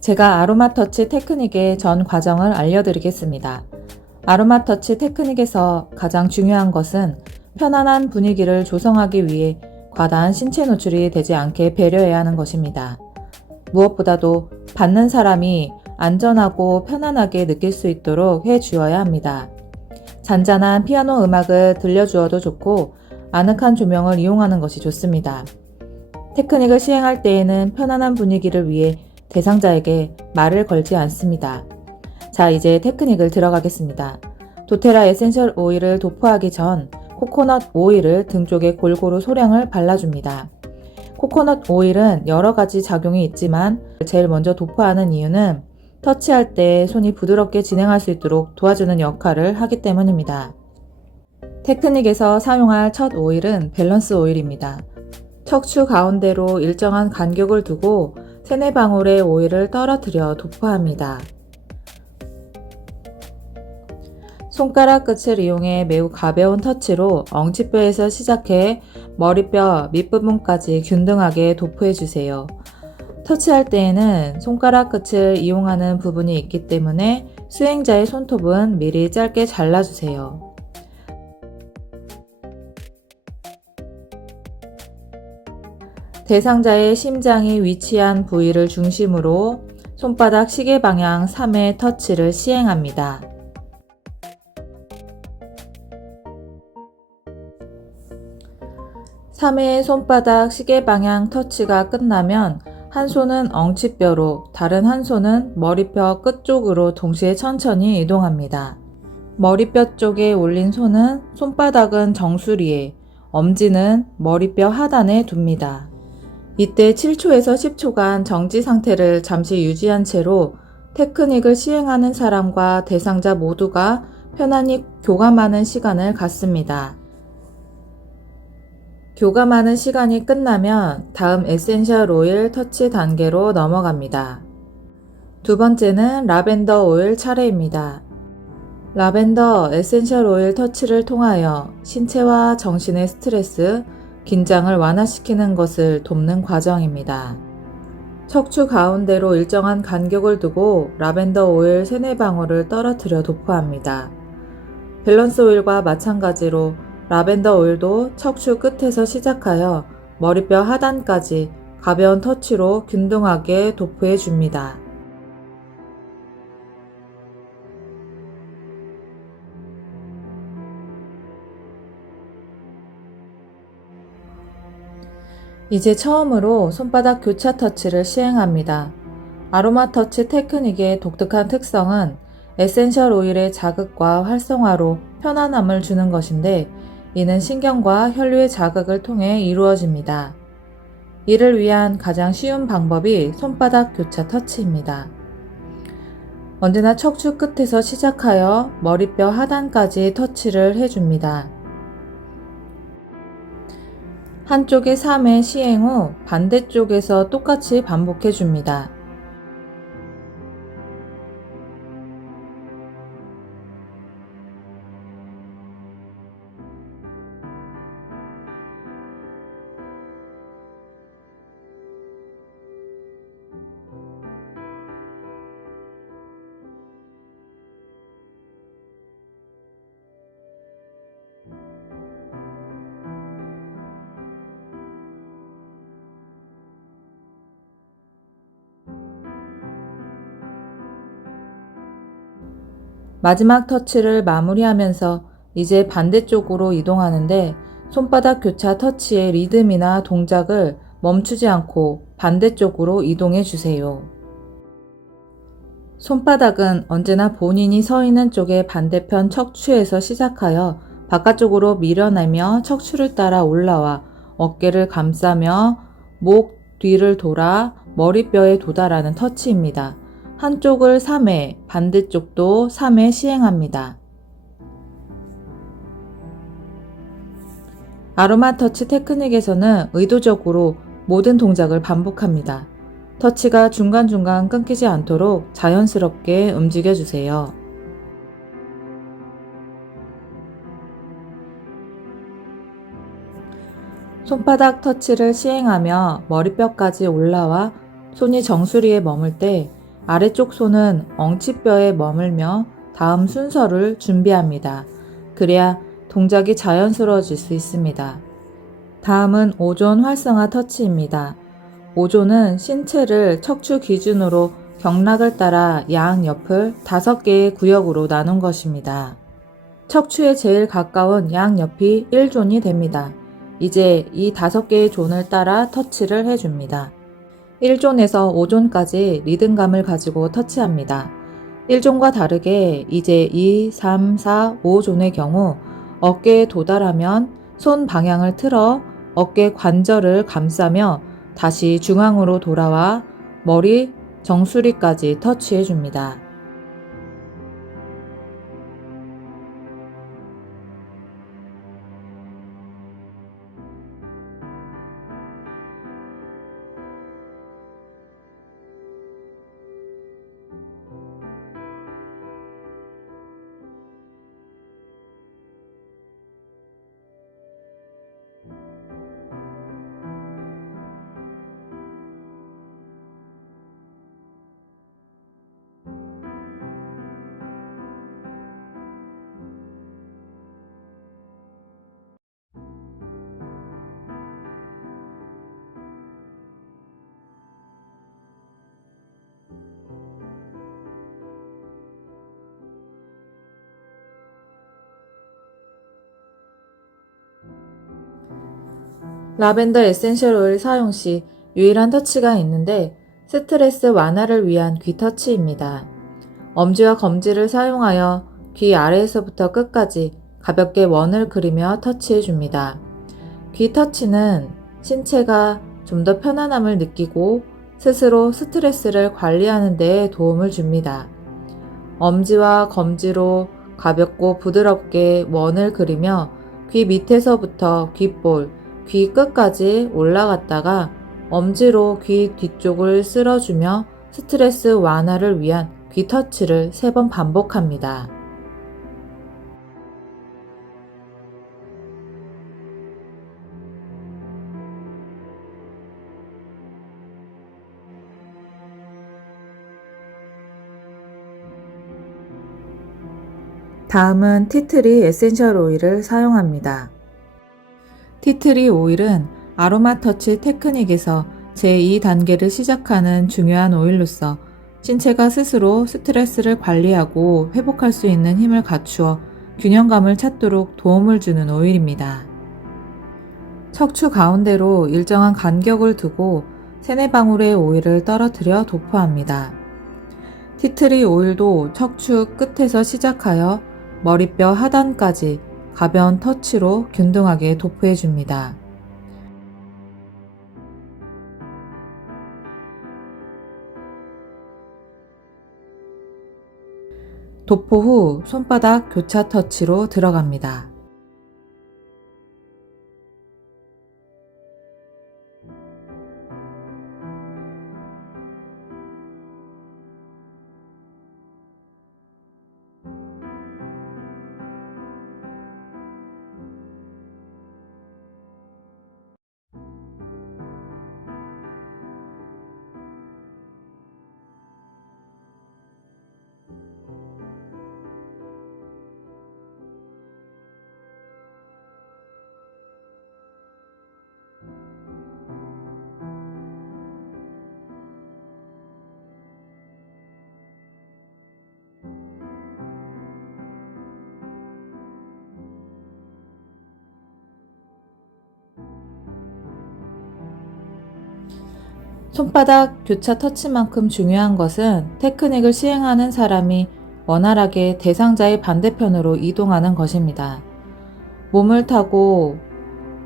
제가 아로마 터치 테크닉의 전 과정을 알려드리겠습니다. 아로마 터치 테크닉에서 가장 중요한 것은 편안한 분위기를 조성하기 위해 과다한 신체 노출이 되지 않게 배려해야 하는 것입니다. 무엇보다도 받는 사람이 안전하고 편안하게 느낄 수 있도록 해 주어야 합니다. 잔잔한 피아노 음악을 들려주어도 좋고 아늑한 조명을 이용하는 것이 좋습니다. 테크닉을 시행할 때에는 편안한 분위기를 위해 대상자에게 말을 걸지 않습니다. 자, 이제 테크닉을 들어가겠습니다. 도테라 에센셜 오일을 도포하기 전 코코넛 오일을 등 쪽에 골고루 소량을 발라줍니다. 코코넛 오일은 여러 가지 작용이 있지만 제일 먼저 도포하는 이유는 터치할 때 손이 부드럽게 진행할 수 있도록 도와주는 역할을 하기 때문입니다. 테크닉에서 사용할 첫 오일은 밸런스 오일입니다. 척추 가운데로 일정한 간격을 두고 3-4방울의 오일을 떨어뜨려 도포합니다. 손가락 끝을 이용해 매우 가벼운 터치로 엉치뼈에서 시작해 머리뼈 밑부분까지 균등하게 도포해주세요. 터치할 때에는 손가락 끝을 이용하는 부분이 있기 때문에 수행자의 손톱은 미리 짧게 잘라주세요. 대상자의 심장이 위치한 부위를 중심으로 손바닥 시계 방향 3회 터치를 시행합니다. (3회) 손바닥 시계 방향 터치가 끝나면 한 손은 엉치뼈로, 다른 한 손은 머리뼈 끝쪽으로 동시에 천천히 이동합니다. 머리뼈 쪽에 올린 손은 손바닥은 정수리에, 엄지는 머리뼈 하단에 둡니다. 이때 7초에서 10초간 정지 상태를 잠시 유지한 채로 테크닉을 시행하는 사람과 대상자 모두가 편안히 교감하는 시간을 갖습니다. 교감하는 시간이 끝나면 다음 에센셜 오일 터치 단계로 넘어갑니다. 두 번째는 라벤더 오일 차례입니다. 라벤더 에센셜 오일 터치를 통하여 신체와 정신의 스트레스, 긴장을 완화시키는 것을 돕는 과정입니다. 척추 가운데로 일정한 간격을 두고 라벤더 오일 3-4방울을 떨어뜨려 도포합니다. 밸런스 오일과 마찬가지로 라벤더 오일도 척추 끝에서 시작하여 머리뼈 하단까지 가벼운 터치로 균등하게 도포해 줍니다. 이제 처음으로 손바닥 교차 터치를 시행합니다. 아로마 터치 테크닉의 독특한 특성은 에센셜 오일의 자극과 활성화로 편안함을 주는 것인데, 이는 신경과 혈류의 자극을 통해 이루어집니다. 이를 위한 가장 쉬운 방법이 손바닥 교차 터치입니다. 언제나 척추 끝에서 시작하여 머리뼈 하단까지 터치를 해줍니다. 한쪽에 3회 시행 후 반대쪽에서 똑같이 반복해줍니다. 마지막 터치를 마무리하면서 이제 반대쪽으로 이동하는데, 손바닥 교차 터치의 리듬이나 동작을 멈추지 않고 반대쪽으로 이동해 주세요. 손바닥은 언제나 본인이 서 있는 쪽의 반대편 척추에서 시작하여 바깥쪽으로 밀어내며 척추를 따라 올라와 어깨를 감싸며 목 뒤를 돌아 머리뼈에 도달하는 터치입니다. 한쪽을 3회, 반대쪽도 3회 시행합니다. 아로마 터치 테크닉에서는 의도적으로 모든 동작을 반복합니다. 터치가 중간중간 끊기지 않도록 자연스럽게 움직여주세요. 손바닥 터치를 시행하며 머리뼈까지 올라와 손이 정수리에 머물 때 아래쪽 손은 엉치뼈에 머물며 다음 순서를 준비합니다. 그래야 동작이 자연스러워질 수 있습니다. 다음은 오존 활성화 터치입니다. 오존은 신체를 척추 기준으로 경락을 따라 양 옆을 5개의 구역으로 나눈 것입니다. 척추에 제일 가까운 양 옆이 1존이 됩니다. 이제 이 5개의 존을 따라 터치를 해줍니다. 1존에서 5존까지 리듬감을 가지고 터치합니다. 1존과 다르게 이제 2, 3, 4, 5존의 경우 어깨에 도달하면 손 방향을 틀어 어깨 관절을 감싸며 다시 중앙으로 돌아와 머리 정수리까지 터치해 줍니다. 라벤더 에센셜 오일 사용 시 유일한 터치가 있는데 스트레스 완화를 위한 귀 터치입니다. 엄지와 검지를 사용하여 귀 아래에서부터 끝까지 가볍게 원을 그리며 터치해 줍니다. 귀 터치는 신체가 좀 더 편안함을 느끼고 스스로 스트레스를 관리하는 데 도움을 줍니다. 엄지와 검지로 가볍고 부드럽게 원을 그리며 귀 밑에서부터 귓볼, 귀 끝까지 올라갔다가 엄지로 귀 뒤쪽을 쓸어주며 스트레스 완화를 위한 귀 터치를 3번 반복합니다. 다음은 티트리 에센셜 오일을 사용합니다. 티트리 오일은 아로마 터치 테크닉에서 제2단계를 시작하는 중요한 오일로서 신체가 스스로 스트레스를 관리하고 회복할 수 있는 힘을 갖추어 균형감을 찾도록 도움을 주는 오일입니다. 척추 가운데로 일정한 간격을 두고 3-4방울의 오일을 떨어뜨려 도포합니다. 티트리 오일도 척추 끝에서 시작하여 머리뼈 하단까지 가벼운 터치로 균등하게 도포해 줍니다. 도포 후 손바닥 교차 터치로 들어갑니다. 손바닥 교차 터치만큼 중요한 것은 테크닉을 시행하는 사람이 원활하게 대상자의 반대편으로 이동하는 것입니다. 몸을 타고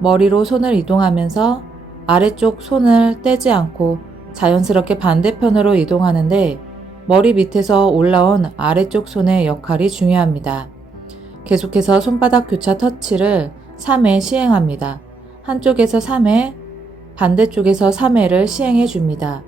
머리로 손을 이동하면서 아래쪽 손을 떼지 않고 자연스럽게 반대편으로 이동하는데 머리 밑에서 올라온 아래쪽 손의 역할이 중요합니다. 계속해서 손바닥 교차 터치를 3회 시행합니다. 한쪽에서 3회, 반대쪽에서 3회를 시행해 줍니다.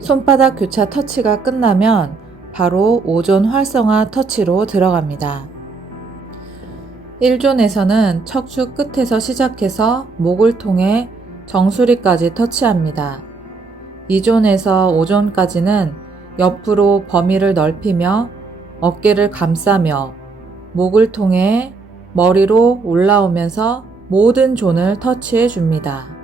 손바닥 교차 터치가 끝나면 바로 5존 활성화 터치로 들어갑니다. 1존에서는 척추 끝에서 시작해서 목을 통해 정수리까지 터치합니다. 2존에서 5존까지는 옆으로 범위를 넓히며 어깨를 감싸며 목을 통해 머리로 올라오면서 모든 존을 터치해 줍니다.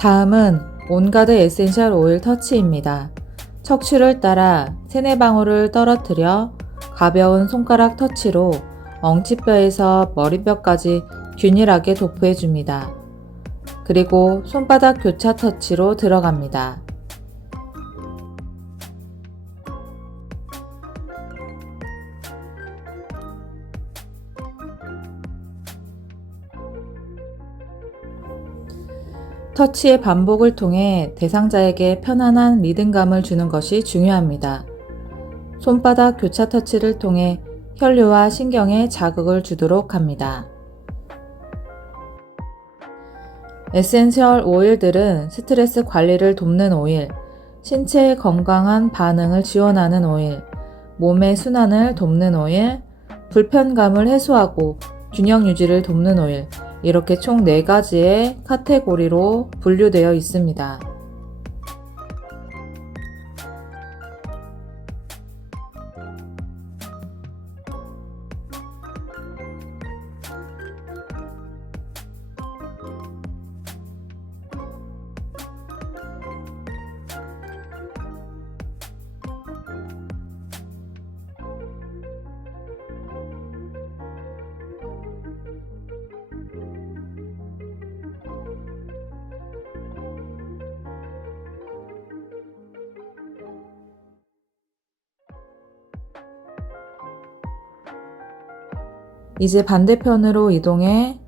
다음은 온가드 에센셜 오일 터치입니다. 척추를 따라 3-4방울을 떨어뜨려 가벼운 손가락 터치로 엉치뼈에서 머리뼈까지 균일하게 도포해줍니다. 그리고 손바닥 교차 터치로 들어갑니다. 터치의 반복을 통해 대상자에게 편안한 리듬감을 주는 것이 중요합니다. 손바닥 교차 터치를 통해 혈류와 신경에 자극을 주도록 합니다. 에센셜 오일들은 스트레스 관리를 돕는 오일, 신체의 건강한 반응을 지원하는 오일, 몸의 순환을 돕는 오일, 불편감을 해소하고 균형 유지를 돕는 오일, 이렇게 총 4가지의 카테고리로 분류되어 있습니다. 이제 반대편으로 이동해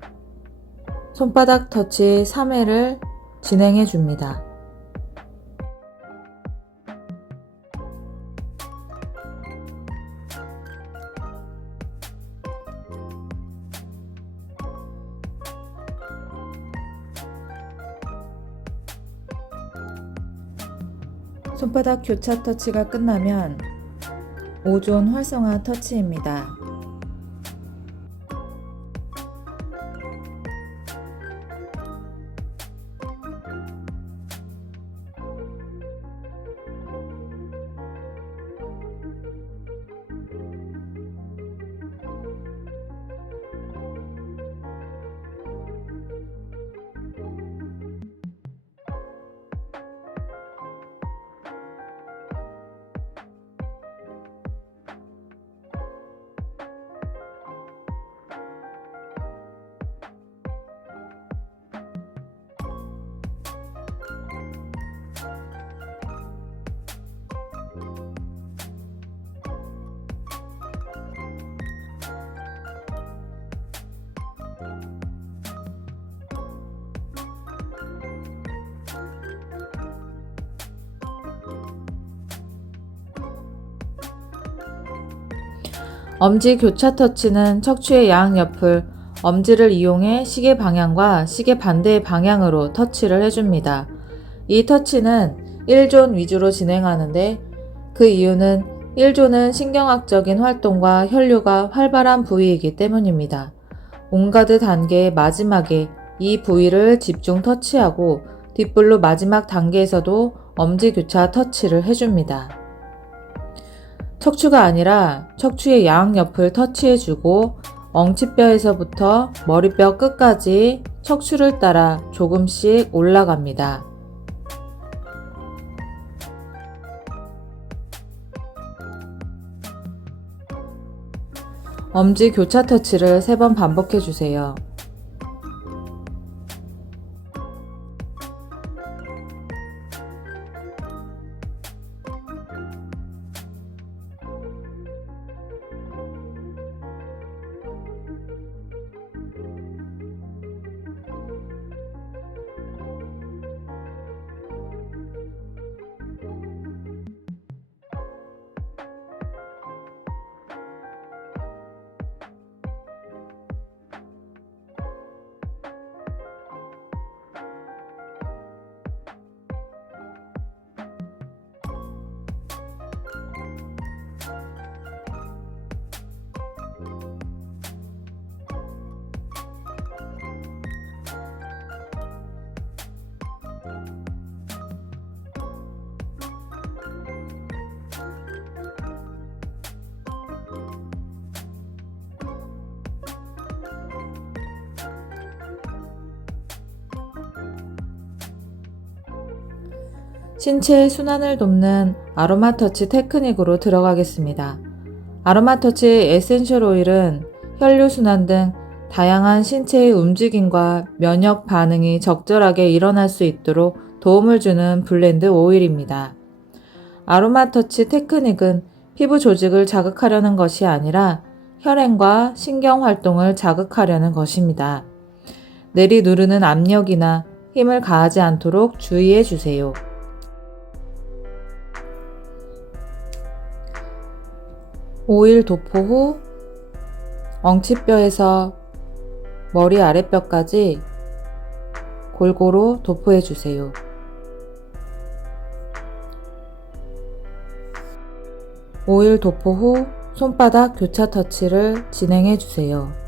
손바닥 터치 3회를 진행해 줍니다. 손바닥 교차 터치가 끝나면 5존 활성화 터치입니다. 엄지 교차 터치는 척추의 양옆을 엄지를 이용해 시계 방향과 시계 반대의 방향으로 터치를 해줍니다. 이 터치는 1존 위주로 진행하는데 그 이유는 1존은 신경학적인 활동과 혈류가 활발한 부위이기 때문입니다. 온가드 단계의 마지막에 이 부위를 집중 터치하고 뒷불로 마지막 단계에서도 엄지 교차 터치를 해줍니다. 척추가 아니라 척추의 양옆을 터치해주고 엉치뼈에서부터 머리뼈 끝까지 척추를 따라 조금씩 올라갑니다. 엄지 교차 터치를 3번 반복해 주세요. 신체의 순환을 돕는 아로마 터치 테크닉으로 들어가겠습니다. 아로마 터치 에센셜 오일은 혈류 순환 등 다양한 신체의 움직임과 면역 반응이 적절하게 일어날 수 있도록 도움을 주는 블렌드 오일입니다. 아로마 터치 테크닉은 피부 조직을 자극하려는 것이 아니라 혈행과 신경 활동을 자극하려는 것입니다. 내리 누르는 압력이나 힘을 가하지 않도록 주의해 주세요. 오일 도포 후 엉치뼈에서 머리 아랫뼈까지 골고루 도포해 주세요. 오일 도포 후 손바닥 교차 터치를 진행해 주세요.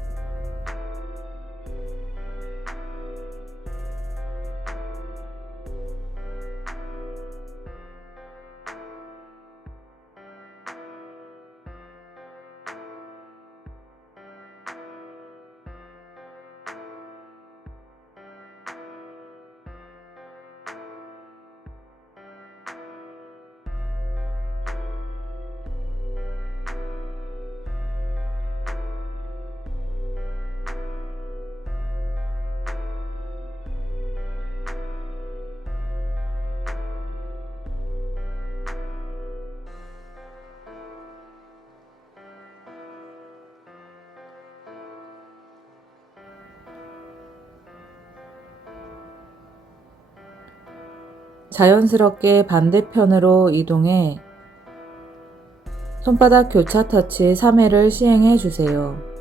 자연스럽게 반대편으로 이동해 손바닥 교차 터치 3회를 시행해 주세요.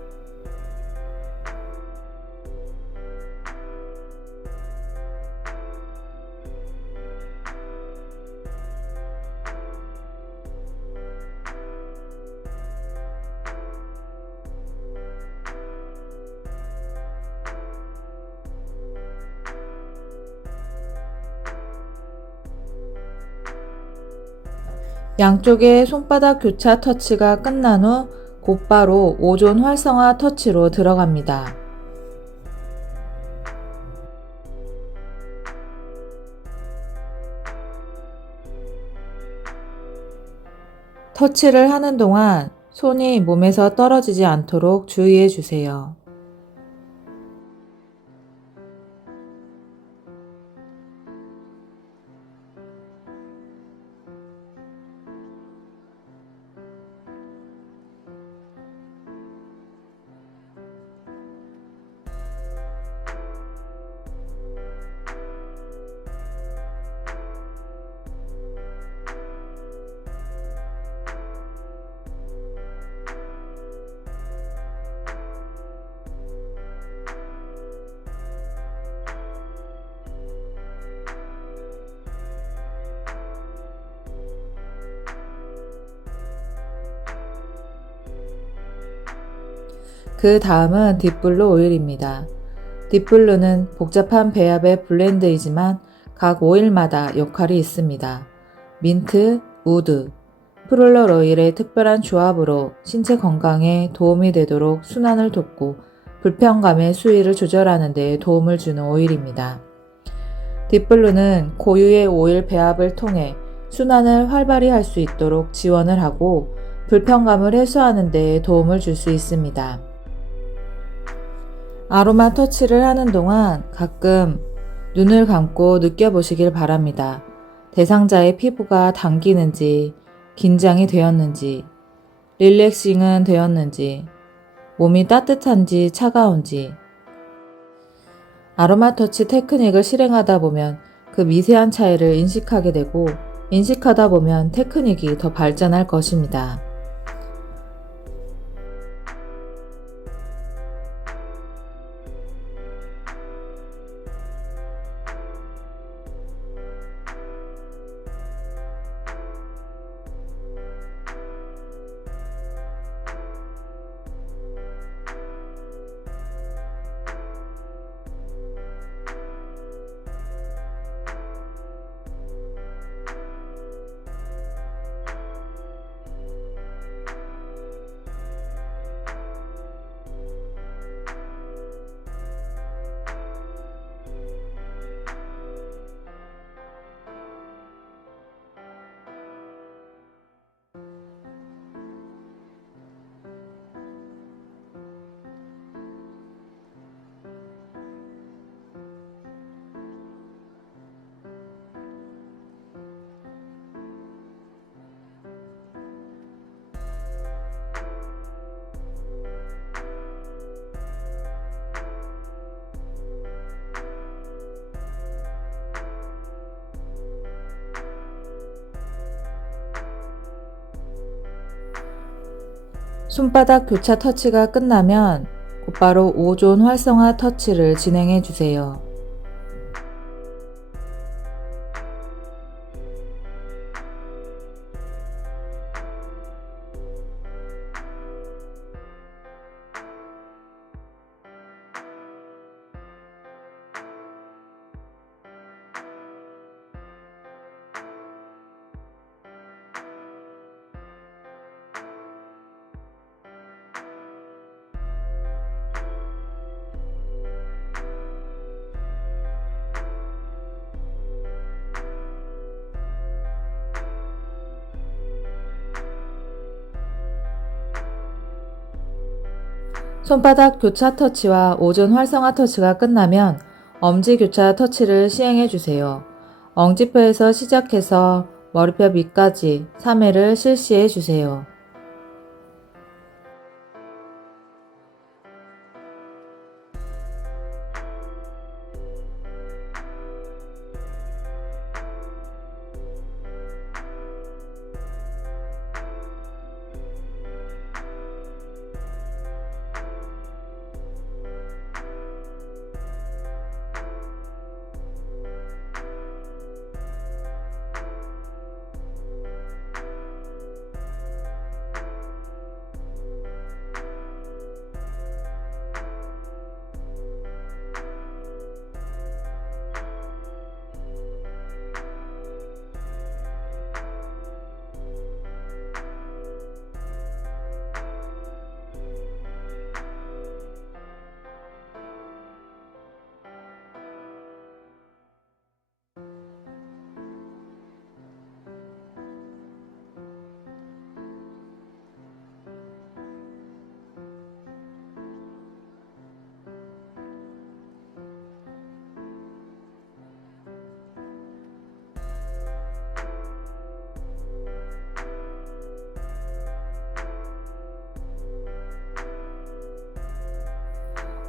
양쪽의 손바닥 교차 터치가 끝난 후 곧바로 오존 활성화 터치로 들어갑니다. 터치를 하는 동안 손이 몸에서 떨어지지 않도록 주의해 주세요. 그 다음은 딥블루 오일입니다. 딥블루는 복잡한 배합의 블렌드이지만 각 오일마다 역할이 있습니다. 민트, 우드, 플로럴 오일의 특별한 조합으로 신체 건강에 도움이 되도록 순환을 돕고 불편감의 수위를 조절하는 데 도움을 주는 오일입니다. 딥블루는 고유의 오일 배합을 통해 순환을 활발히 할 수 있도록 지원을 하고 불편감을 해소하는 데 도움을 줄 수 있습니다. 아로마 터치를 하는 동안 가끔 눈을 감고 느껴보시길 바랍니다. 대상자의 피부가 당기는지, 긴장이 되었는지, 릴렉싱은 되었는지, 몸이 따뜻한지 차가운지. 아로마 터치 테크닉을 실행하다 보면 그 미세한 차이를 인식하게 되고, 인식하다 보면 테크닉이 더 발전할 것입니다. 손바닥 교차 터치가 끝나면 곧바로 오존 활성화 터치를 진행해 주세요. 손바닥 교차 터치와 오존 활성화 터치가 끝나면 엄지 교차 터치를 시행해 주세요. 엉지뼈에서 시작해서 머리뼈 밑까지 3회를 실시해 주세요.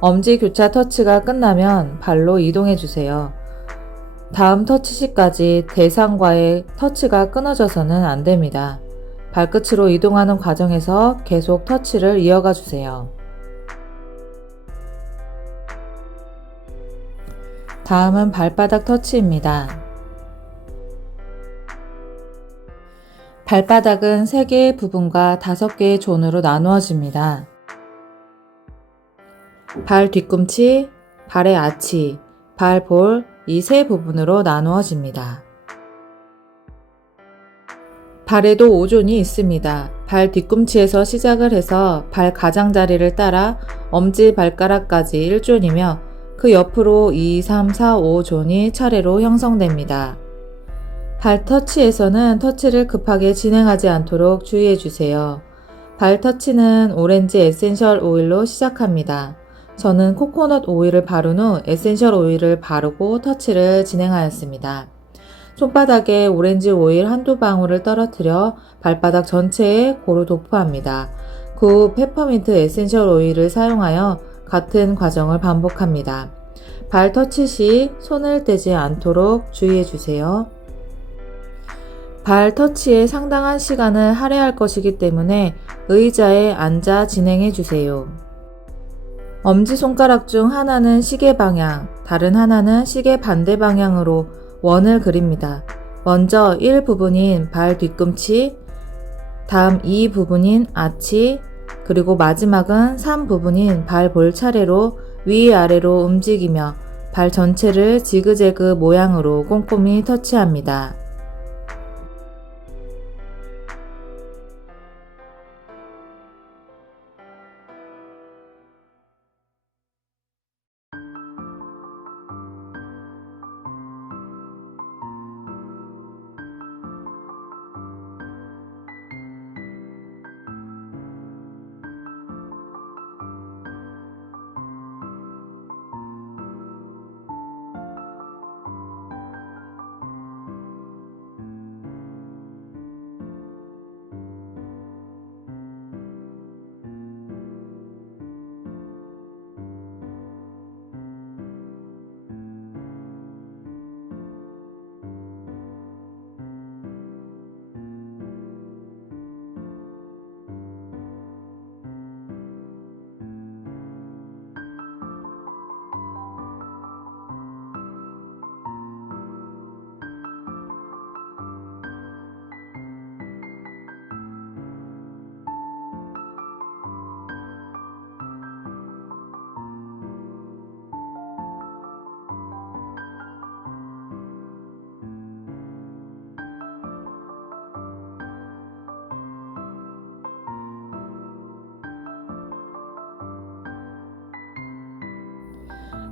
엄지 교차 터치가 끝나면 발로 이동해 주세요. 다음 터치 시까지 대상과의 터치가 끊어져서는 안 됩니다. 발끝으로 이동하는 과정에서 계속 터치를 이어가 주세요. 다음은 발바닥 터치입니다. 발바닥은 3개의 부분과 5개의 존으로 나누어집니다. 발 뒤꿈치, 발의 아치, 발볼 이 세 부분으로 나누어집니다. 발에도 5존이 있습니다. 발 뒤꿈치에서 시작을 해서 발 가장자리를 따라 엄지 발가락까지 1존이며 그 옆으로 2, 3, 4, 5존이 차례로 형성됩니다. 발 터치에서는 터치를 급하게 진행하지 않도록 주의해 주세요. 발 터치는 오렌지 에센셜 오일로 시작합니다. 저는 코코넛 오일을 바른 후 에센셜 오일을 바르고 터치를 진행하였습니다. 손바닥에 오렌지 오일 한두 방울을 떨어뜨려 발바닥 전체에 고루 도포합니다. 그 후 페퍼민트 에센셜 오일을 사용하여 같은 과정을 반복합니다. 발 터치 시 손을 떼지 않도록 주의해 주세요. 발 터치에 상당한 시간을 할애할 것이기 때문에 의자에 앉아 진행해 주세요. 엄지손가락 중 하나는 시계 방향, 다른 하나는 시계 반대 방향으로 원을 그립니다. 먼저 1 부분인 발 뒤꿈치, 다음 2 부분인 아치, 그리고 마지막은 3 부분인 발 볼 차례로 위아래로 움직이며 발 전체를 지그재그 모양으로 꼼꼼히 터치합니다.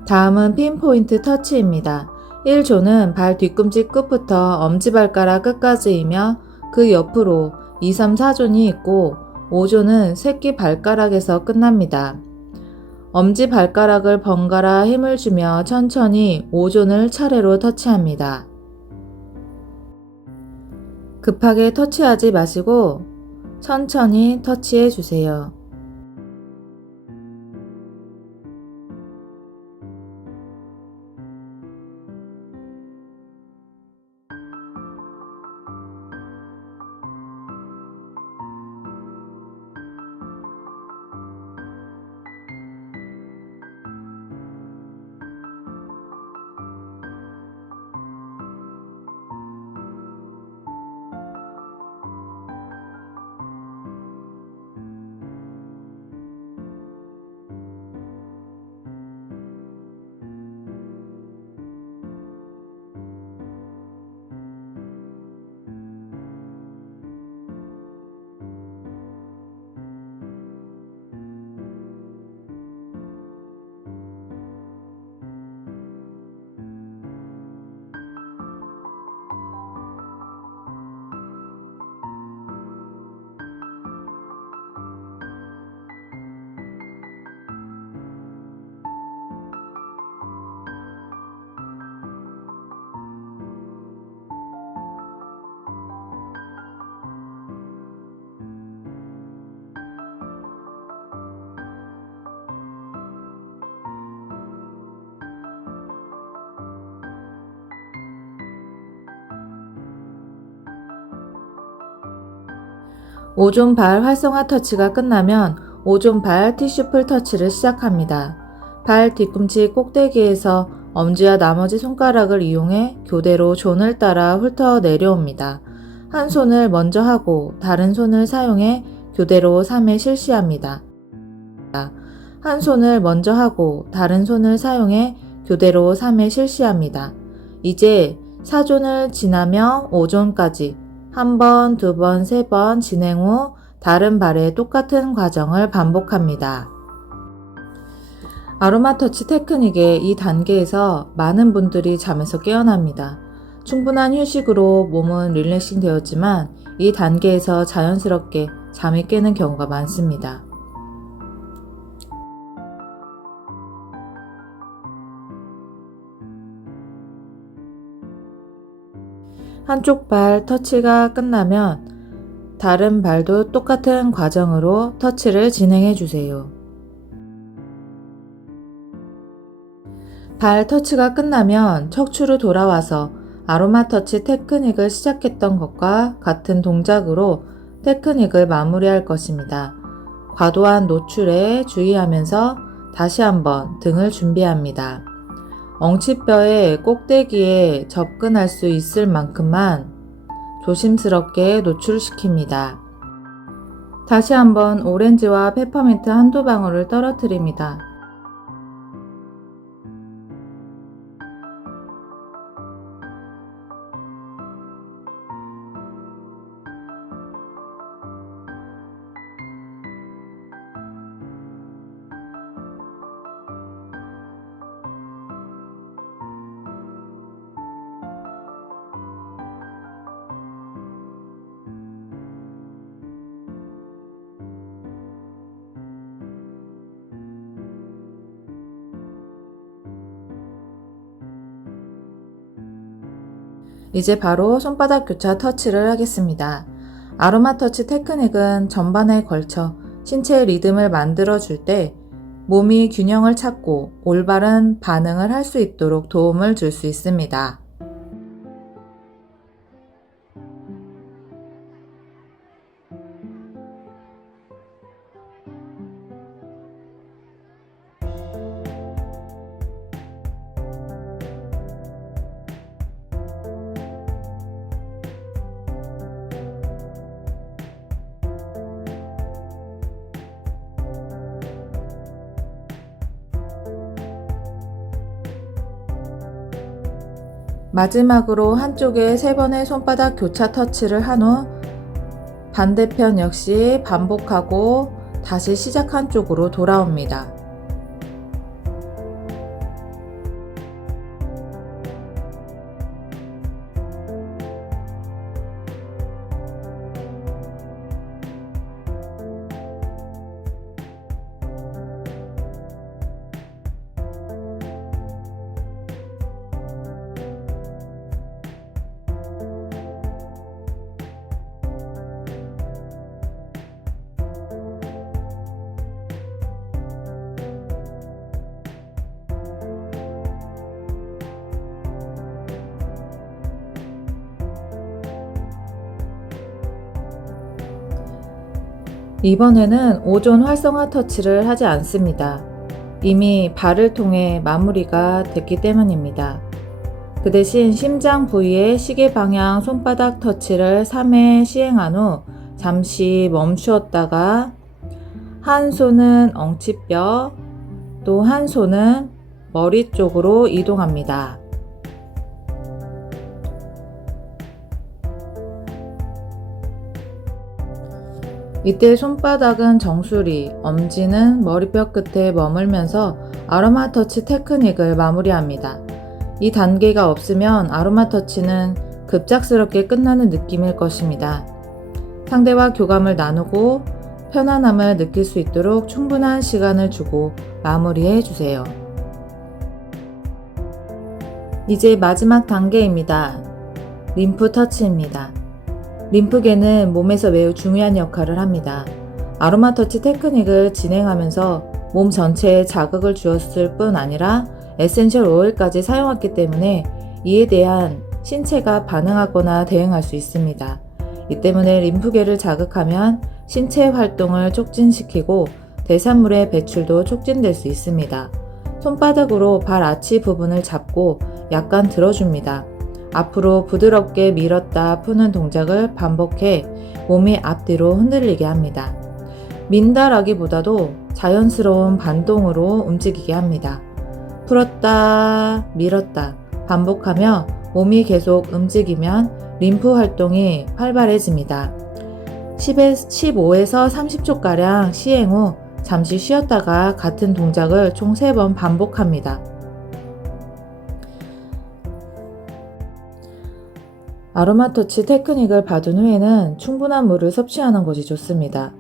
다음은 핀포인트 터치입니다. 1조는 발 뒤꿈치 끝부터 엄지발가락 끝까지이며 그 옆으로 2, 3, 4존이 있고 5조는 새끼 발가락에서 끝납니다. 엄지발가락을 번갈아 힘을 주며 천천히 5존을 차례로 터치합니다. 급하게 터치하지 마시고 천천히 터치해 주세요. 오존 발 활성화 터치가 끝나면 오존 발 티슈풀 터치를 시작합니다. 발 뒤꿈치 꼭대기에서 엄지와 나머지 손가락을 이용해 교대로 존을 따라 훑어 내려옵니다. 한 손을 먼저 하고 다른 손을 사용해 교대로 3회 실시합니다. 한 손을 먼저 하고 다른 손을 사용해 교대로 3회 실시합니다. 이제 4존을 지나며 5존까지 한 번, 두 번, 세 번 진행 후 다른 발에 똑같은 과정을 반복합니다. 아로마 터치 테크닉의 이 단계에서 많은 분들이 잠에서 깨어납니다. 충분한 휴식으로 몸은 릴렉싱 되었지만 이 단계에서 자연스럽게 잠이 깨는 경우가 많습니다. 한쪽 발 터치가 끝나면 다른 발도 똑같은 과정으로 터치를 진행해 주세요. 발 터치가 끝나면 척추로 돌아와서 아로마 터치 테크닉을 시작했던 것과 같은 동작으로 테크닉을 마무리할 것입니다. 과도한 노출에 주의하면서 다시 한번 등을 준비합니다. 엉치뼈의 꼭대기에 접근할 수 있을 만큼만 조심스럽게 노출시킵니다. 다시 한번 오렌지와 페퍼민트 한두 방울을 떨어뜨립니다. 이제 바로 손바닥 교차 터치를 하겠습니다. 아로마 터치 테크닉은 전반에 걸쳐 신체의 리듬을 만들어 줄 때 몸이 균형을 찾고 올바른 반응을 할 수 있도록 도움을 줄 수 있습니다. 마지막으로 한쪽에 3번의 손바닥 교차 터치를 한 후 반대편 역시 반복하고 다시 시작한 쪽으로 돌아옵니다. 이번에는 오존 활성화 터치를 하지 않습니다. 이미 발을 통해 마무리가 됐기 때문입니다. 그 대신 심장 부위의 시계 방향 손바닥 터치를 3회 시행한 후 잠시 멈추었다가 한 손은 엉치뼈, 또 한 손은 머리 쪽으로 이동합니다. 이때 손바닥은 정수리, 엄지는 머리뼈 끝에 머물면서 아로마 터치 테크닉을 마무리합니다. 이 단계가 없으면 아로마 터치는 급작스럽게 끝나는 느낌일 것입니다. 상대와 교감을 나누고 편안함을 느낄 수 있도록 충분한 시간을 주고 마무리해 주세요. 이제 마지막 단계입니다. 림프 터치입니다. 림프계는 몸에서 매우 중요한 역할을 합니다. 아로마 터치 테크닉을 진행하면서 몸 전체에 자극을 주었을 뿐 아니라 에센셜 오일까지 사용했기 때문에 이에 대한 신체가 반응하거나 대응할 수 있습니다. 이 때문에 림프계를 자극하면 신체 활동을 촉진시키고 대산물의 배출도 촉진될 수 있습니다. 손바닥으로 발 아치 부분을 잡고 약간 들어줍니다. 앞으로 부드럽게 밀었다 푸는 동작을 반복해 몸이 앞뒤로 흔들리게 합니다. 민다라기보다도 자연스러운 반동으로 움직이게 합니다. 풀었다 밀었다 반복하며 몸이 계속 움직이면 림프 활동이 활발해집니다. 15에서 30초가량 시행 후 잠시 쉬었다가 같은 동작을 총 3번 반복합니다. 아로마 터치 테크닉을 받은 후에는 충분한 물을 섭취하는 것이 좋습니다.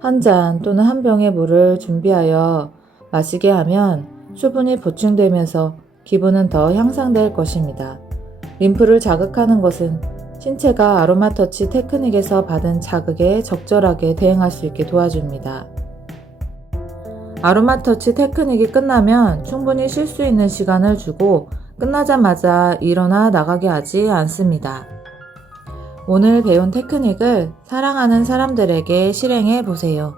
한 잔 또는 한 병의 물을 준비하여 마시게 하면 수분이 보충되면서 기분은 더 향상될 것입니다. 림프를 자극하는 것은 신체가 아로마 터치 테크닉에서 받은 자극에 적절하게 대응할 수 있게 도와줍니다. 아로마 터치 테크닉이 끝나면 충분히 쉴 수 있는 시간을 주고 끝나자마자 일어나 나가게 하지 않습니다. 오늘 배운 테크닉을 사랑하는 사람들에게 실행해 보세요.